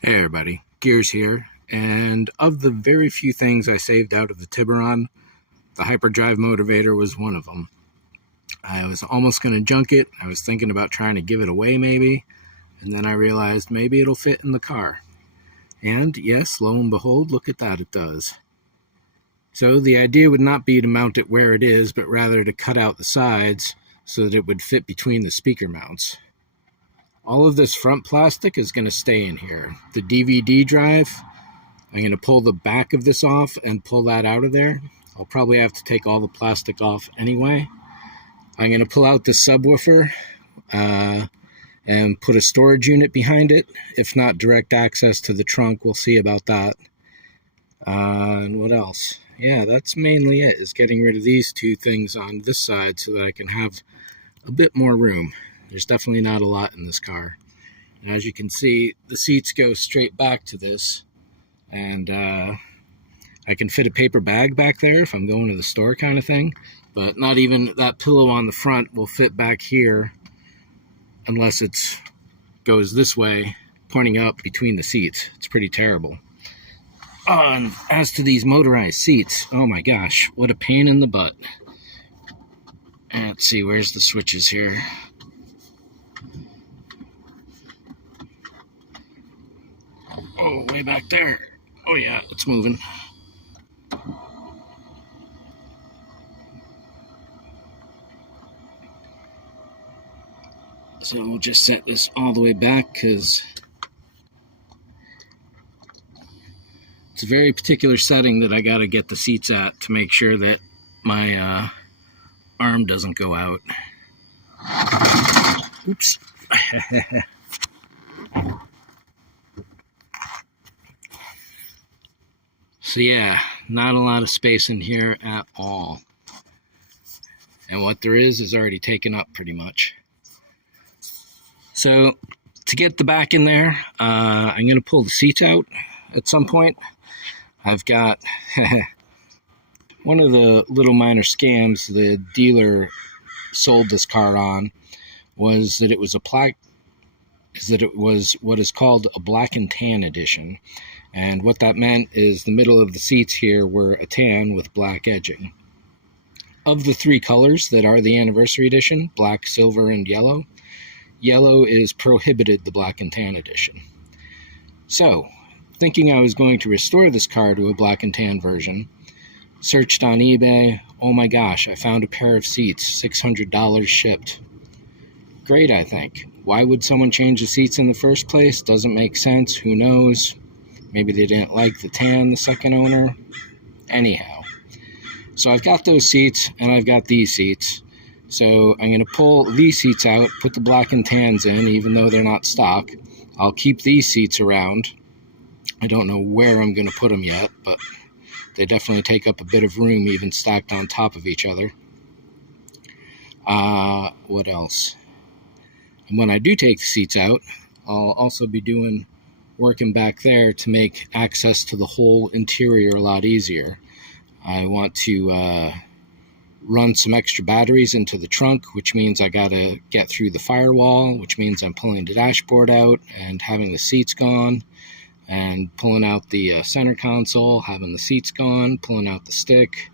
Hey everybody, Gears here, and of the very few things I saved out of the Tiburon, the hyperdrive motivator was one of them. I was almost going to junk it. I was thinking about trying to give it away maybe, and then I realized maybe it'll fit in the car. And yes, lo and behold, look at that, it does. So the idea would not be to mount it where it is, but rather to cut out the sides so that it would fit between the speaker mounts. All of this front plastic is going to stay in here. The DVD drive, I'm going to pull the back of this off and pull that out of there. I'll probably have to take all the plastic off anyway. I'm going to pull out the subwoofer and put a storage unit behind it. If not direct access to the trunk, we'll see about that. And what else? Yeah, that's mainly it, is getting rid of these two things on this side so that I can have a bit more room. There's definitely not a lot in this car. And as you can see, the seats go straight back to this. And I can fit a paper bag back there if I'm going to the store kind of thing. But not even that pillow on the front will fit back here unless it goes this way, pointing up between the seats. It's pretty terrible. And as to these motorized seats, oh my gosh, what a pain in the butt. Let's see, where's the switches here? Oh, way back there. Oh yeah, it's moving. So we'll just set this all the way back because it's a very particular setting that I got to get the seats at to make sure that my arm doesn't go out. Oops. So yeah, not a lot of space in here at all. And what there is already taken up pretty much. So to get the back in there, I'm going to pull the seats out at some point. I've got one of the little minor scams the dealer sold this car on was that it was what is called a black and tan edition. And what that meant is the middle of the seats here were a tan with black edging. Of the three colors that are the anniversary edition, black, silver, and yellow, yellow is prohibited the black and tan edition. So, thinking I was going to restore this car to a black and tan version, searched on eBay. Oh my gosh, I found a pair of seats, $600 shipped. Great, I think. Why would someone change the seats in the first place? Doesn't make sense. Who knows? Maybe they didn't like the tan, the second owner. Anyhow. So I've got those seats, and I've got these seats. So I'm going to pull these seats out, put the black and tans in, even though they're not stock. I'll keep these seats around. I don't know where I'm going to put them yet, but they definitely take up a bit of room, even stacked on top of each other. What else? And when I do take the seats out, I'll also be working back there to make access to the whole interior a lot easier. I want to run some extra batteries into the trunk, which means I got to get through the firewall, which means I'm pulling the dashboard out and having the seats gone, and pulling out the center console, having the seats gone, pulling out the stick,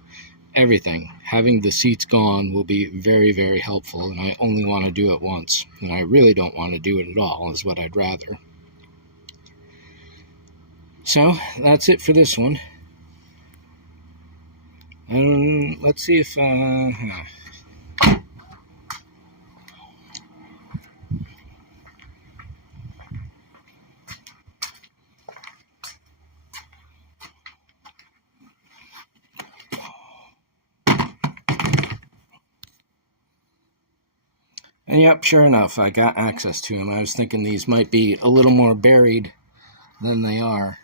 everything. Having the seats gone will be very, very helpful, and I only want to do it once. And I really don't want to do it at all, is what I'd rather. So, that's it for this one. Let's see if... And yep, sure enough, I got access to them. I was thinking these might be a little more buried than they are.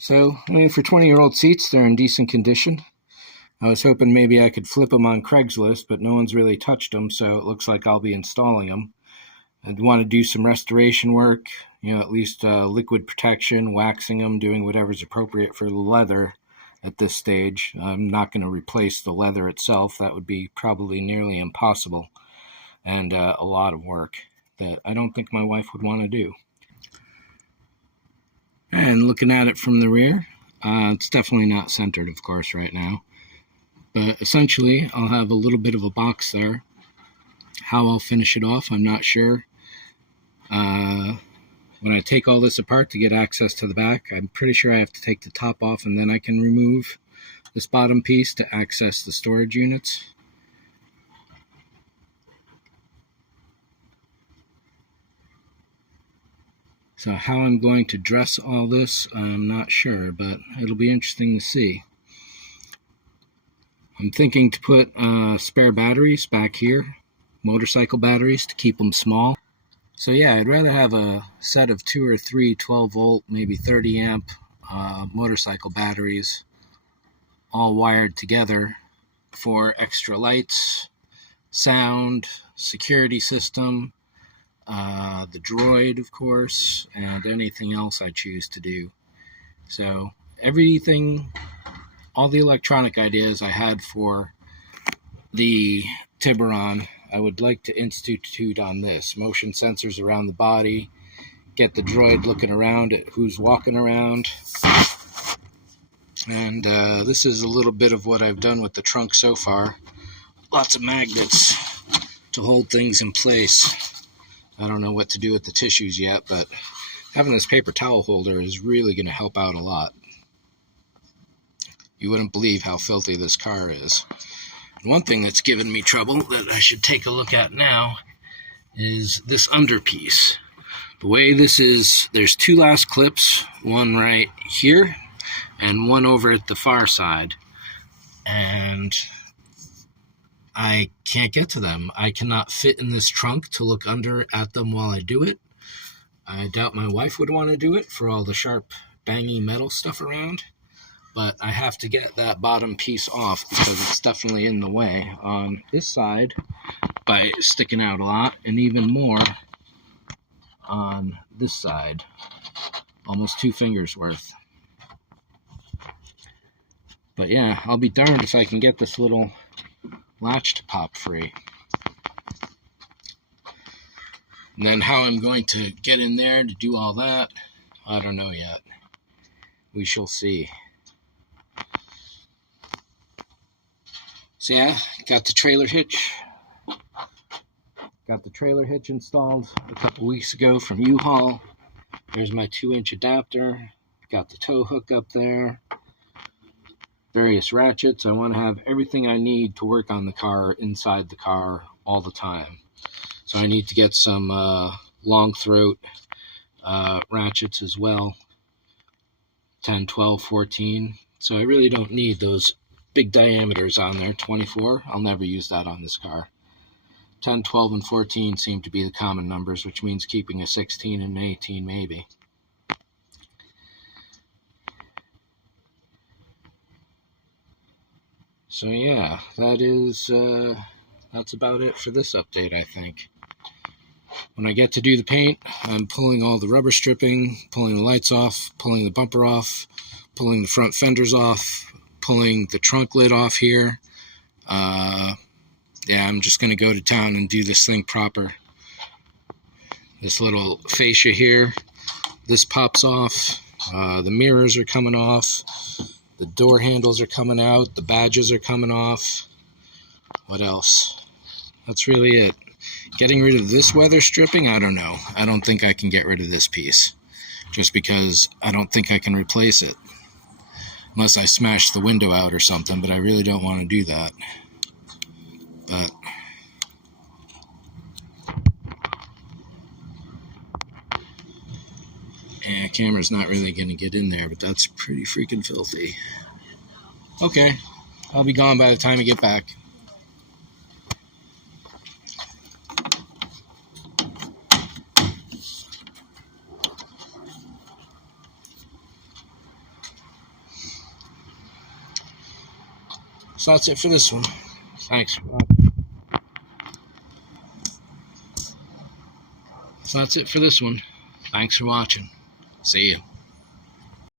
So, I mean, for 20-year-old seats, they're in decent condition. I was hoping maybe I could flip them on Craigslist, but no one's really touched them, so it looks like I'll be installing them. I'd want to do some restoration work, at least liquid protection, waxing them, doing whatever's appropriate for the leather at this stage. I'm not going to replace the leather itself. That would be probably nearly impossible, and a lot of work that I don't think my wife would want to do. And looking at it from the rear, it's definitely not centered, of course, right now. But essentially, I'll have a little bit of a box there. How I'll finish it off, I'm not sure. When I take all this apart to get access to the back, I'm pretty sure I have to take the top off, and then I can remove this bottom piece to access the storage units. So how I'm going to dress all this, I'm not sure, but it'll be interesting to see. I'm thinking to put spare batteries back here, motorcycle batteries, to keep them small. So yeah, I'd rather have a set of 2 or 3 12-volt, maybe 30-amp motorcycle batteries all wired together for extra lights, sound, security system, the droid, of course, and anything else I choose to do. So everything, all the electronic ideas I had for the Tiburon, I would like to institute on this. Motion sensors around the body, get the droid looking around at who's walking around. And this is a little bit of what I've done with the trunk so far. Lots of magnets to hold things in place. I don't know what to do with the tissues yet, but having this paper towel holder is really going to help out a lot. You wouldn't believe how filthy this car is. One thing that's given me trouble that I should take a look at now is this underpiece. The way this is, there's 2 last clips, one right here and one over at the far side. And I can't get to them. I cannot fit in this trunk to look under at them while I do it. I doubt my wife would want to do it for all the sharp, bangy metal stuff around. But I have to get that bottom piece off because it's definitely in the way on this side by sticking out a lot, and even more on this side, almost 2 fingers worth. But yeah, I'll be darned if I can get this little latch to pop free. And then how I'm going to get in there to do all that, I don't know yet. We shall see. So yeah, got the trailer hitch. Got the trailer hitch installed a couple weeks ago from U-Haul. There's my 2-inch adapter. Got the tow hook up there. Various ratchets. I want to have everything I need to work on the car inside the car all the time. So I need to get some long throat ratchets as well. 10, 12, 14. So I really don't need those big diameters on there. 24, I'll never use that on this car. 10, 12, and 14 seem to be the common numbers, which means keeping a 16 and an 18 maybe. So yeah, that's about it for this update, I think. When I get to do the paint, I'm pulling all the rubber stripping, pulling the lights off, pulling the bumper off, pulling the front fenders off, pulling the trunk lid off here. Yeah, I'm just going to go to town and do this thing proper. This little fascia here, this pops off. The mirrors are coming off. The door handles are coming out. The badges are coming off. What else? That's really it. Getting rid of this weather stripping, I don't know. I don't think I can get rid of this piece. Just because I don't think I can replace it. Unless I smash the window out or something, but I really don't want to do that. But yeah, camera's not really going to get in there, but that's pretty freaking filthy. Okay, I'll be gone by the time I get back. So that's it for this one. Thanks for watching. So that's it for this one. Thanks for watching. See you.